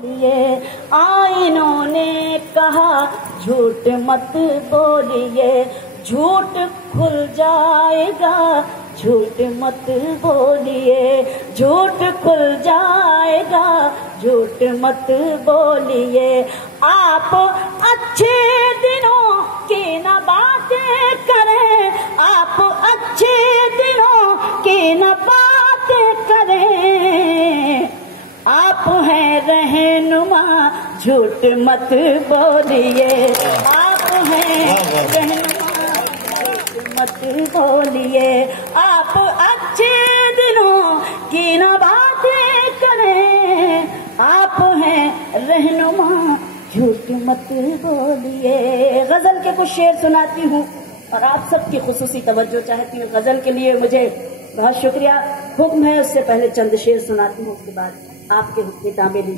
ये आईनों ने कहा झूठ मत बोलिए, झूठ खुल जाएगा, झूठ मत बोलिए, झूठ खुल जाएगा, झूठ मत बोलिए। आप अच्छे दिनों की न बातें करें, आप अच्छे दिनों की न बातें करें, आप हैं रहनुमा झूठ मत बोलिए, आप हैं रहनुमा झूठ मत बोलिए। आप अच्छे दिनों की न बातें करें, आप हैं रहनुमा झूठ मत बोलिए। गजल के कुछ शेर सुनाती हूँ और आप सबकी खुसूसी तवज्जो चाहती हूँ। गजल के लिए मुझे बहुत शुक्रिया। हुक्म है उससे पहले चंद शेर सुनाती हूँ, उसके बाद आपके हुक्म तामील।